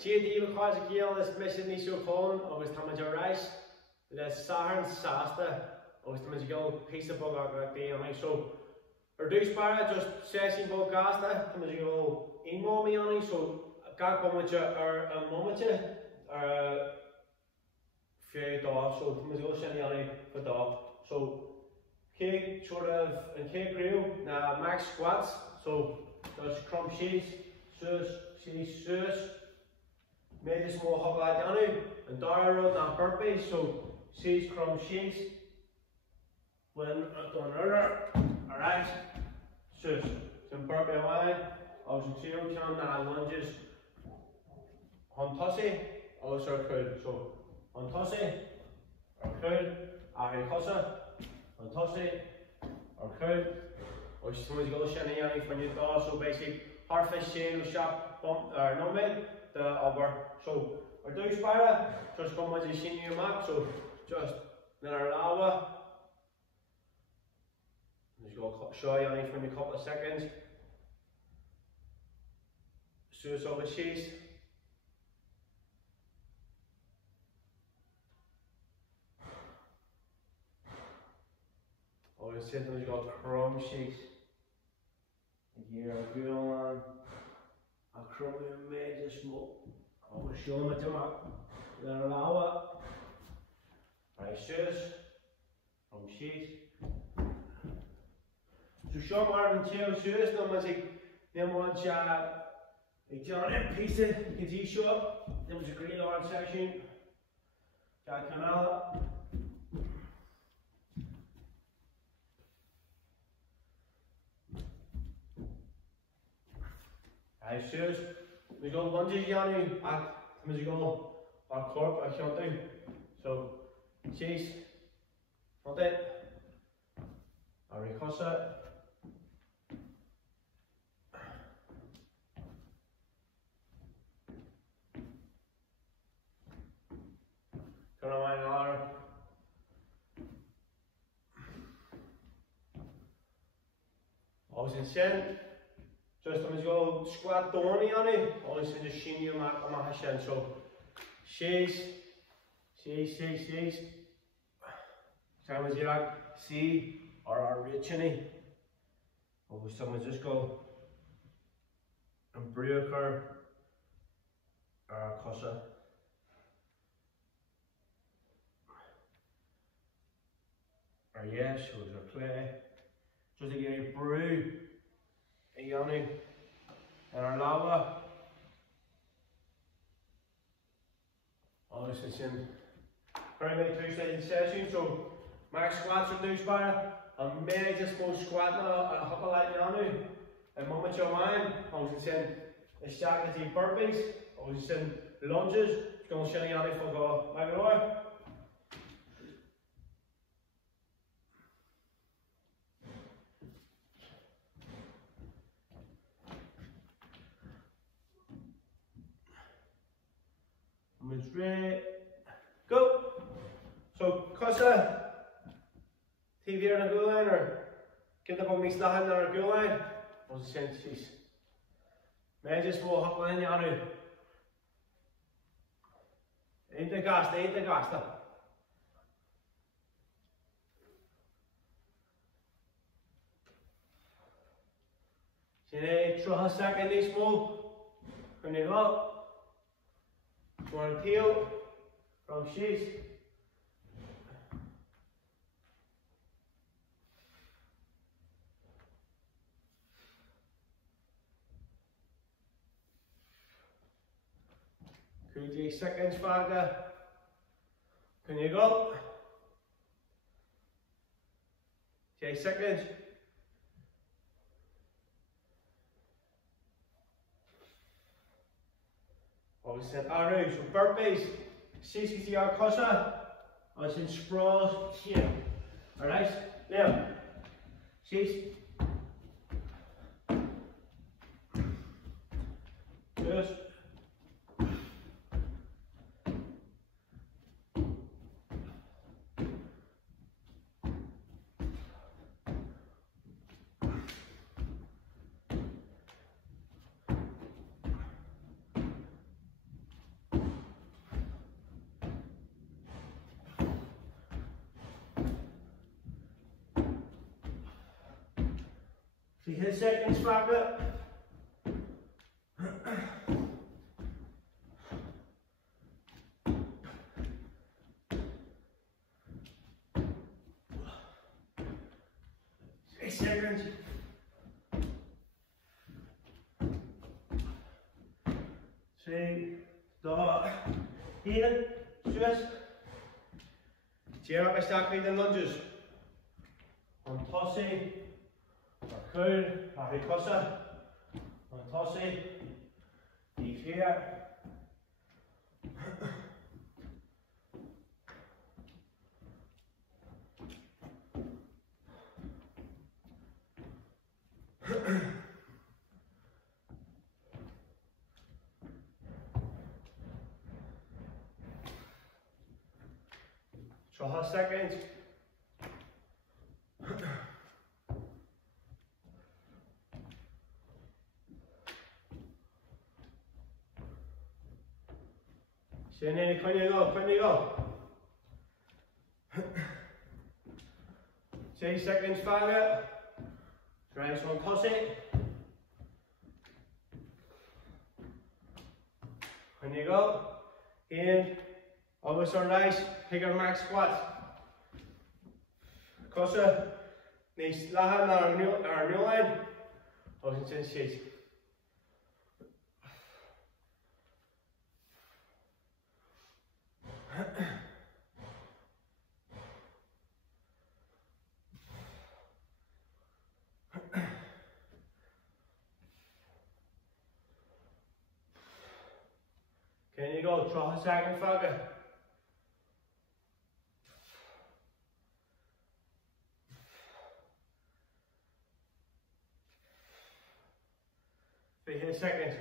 GD because of Gail is missing these so cold, I was telling you rice, the Saharan Sasta, I was telling you go piece of bug like the so reduce para just session bug gasta, telling you go email me on it, so got moment or a moment or few dogs, so telling you go send you on it for dog. So cake sort of and cake grill now max squats, so just crumb sheets, sus, made a small hop like down and Dara rolled down burpees, so sees crumb sheets when I've done earlier. Alright, sus, some burpee away, I was in 0 count now lunges on tossy, also cool, so on tossy, or cool, Ari Kosa, on tossy, or cool, or just want to go shanny when you go, so basically half a shade of shop bump or no mid the upper. So our do spira just come as you see your map, so just then our lava. Just go show you only for a couple of seconds. Sus over sheets. Oh, you see sometimes you got chrome sheets. Here I go on. I'll chrome in major smoke. I will show them it to my then allow it. Right, sus. From sheets. So show more than 2 sus, no much then once like John piece it, you can see show up. There was a green large section. Got canal. Right, sus. We go lunges Yanni at we go our corp I can't do. So chase front it. Our recossa. Turn on my alarm. Always in send. Just I'm go squat Donny on it, always in the senior mark on my shin. So she's same as you like see or our reaching. Always someone just go and break her or cossa. Or yes, shows her clay. Just to get a brew. Yoni and our lava. Obviously, it's in very many 2-stage sessions, so max squats are do spire. And maybe just go squat now and hop like Yoni. And moment your mind, obviously, it's in the burpees, obviously, in lunges. It's going to show Yoni for go Magador. Ready, go. So, Costa, TV on a goal line or get the ball mixed on our goal line. Was a sense, she's. May just walk up line, Yanu. Ain't the Costa. See, try a second, this move. When you go. One peel from sheets. Could you seconds farther? Can you go? 10 seconds. Always said arrow, so burpees, 60 yard cossa, I was in sprawls here. Alright, now, sheets. Just. 10 seconds back. 6 seconds. 3, 2, 1. Switch. Chair up a stack with the lunges. On tossy, or cool, or hikosa. On tossy, deep here. Try seconds. Shinny, can you go? Can you go? 6 seconds fire. Try some toss it. When you go, in, always on rise, figure max squat. Kosa, nice lahan our new line. Always in shit. Can you go? Try a second fagger. A second.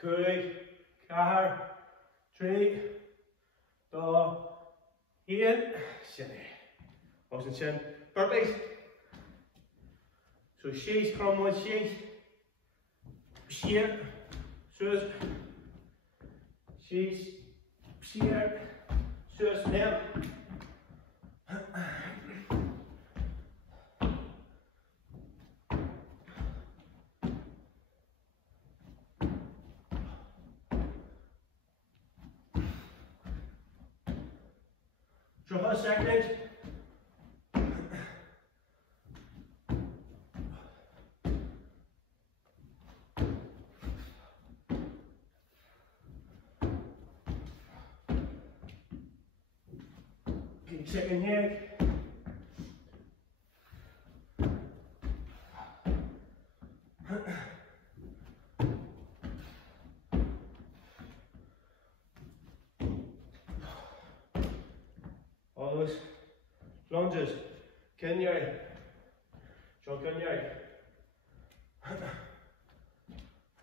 Quick, car, 3, 2, 1. Shinny. Option chin. Burpees. So sheets, come one sheet. Shear. Sus. Sheets. Shear. Sus. Now. Try a second. Keep checking here. Always lunges. Kenyari. John Kenyari.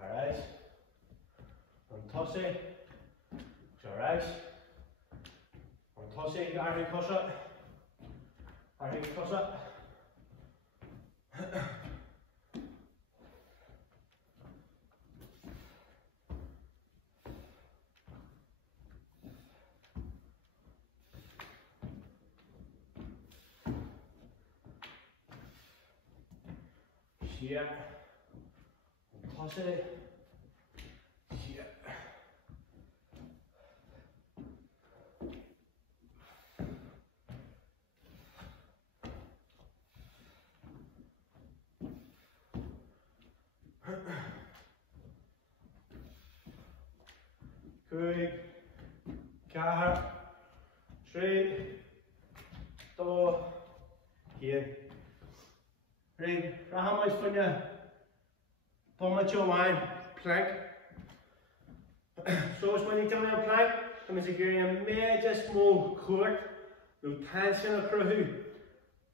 Alright. On tossy. Alright. On tossy, Ari Kosa. Ari Kosa. Here, toss it, here. Quick, car, 3, 2, here. Right, how much for you? How much you want? Plank. So it's when you come on plank, I'm going to give you a major small court, no tension across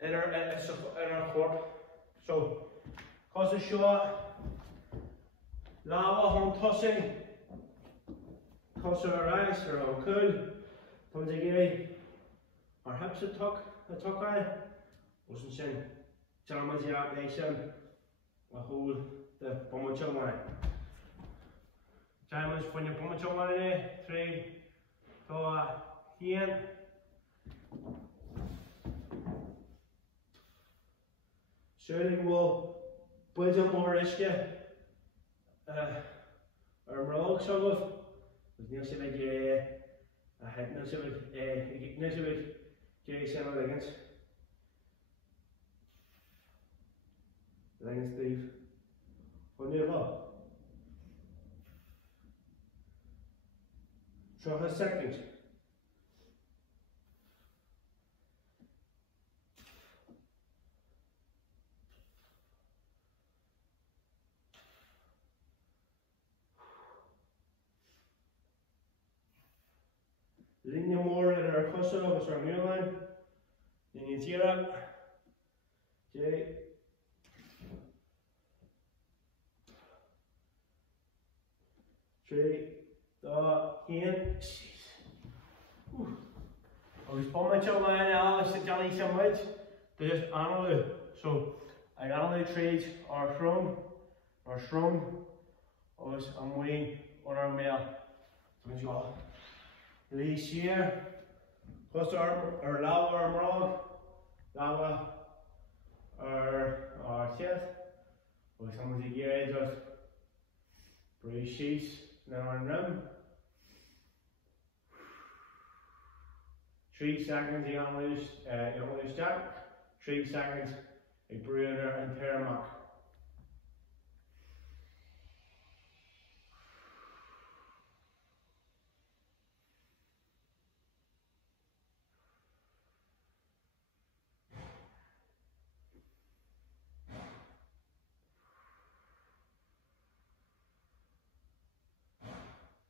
in our court. So, cause a shot, lava home tossing, cause a rise around cool, come to give our hips a tuck on, wasn't saying. Charmaz ya nation, a whole the pomocha line. Diamonds when you put my tongue on it, 3, 2, 1. So you will build up more risk. Or more some of near se like I had no some Jerry Sam Liggins. Liggins Steve. On your love. So her seconds. Linear more in our cluster of our new line. Then you tear up. J. Three. Hand. I was pumping my line out, I said Johnny so much. To just analyze. So I analyze trades or from us and we on our mail. So we go. Release here, plus our lava or mrog, lava or chest, or some of the gear just breathe sheets, now on rim. 3 seconds you unloose jack, 3 seconds a bruiner and termac.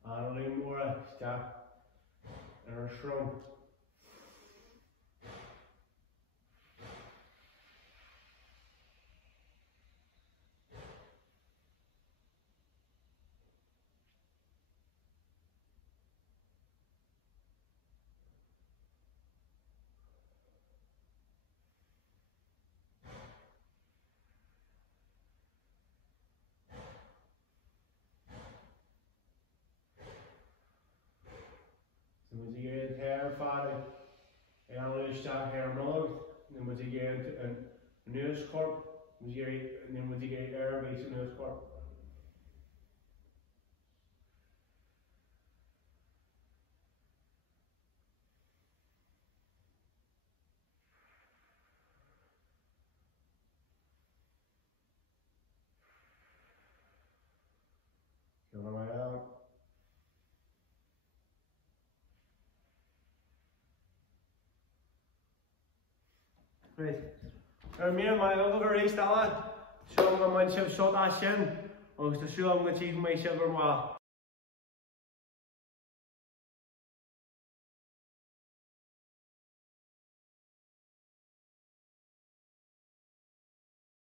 And a little more step and our shrum. So we get hair fatty, and we start hair mug, then we get a news corp, and then we get air base news corp. Right. Mir mai over race that. So I'm going to shot that sin. I was to show I'm going to achieve my silver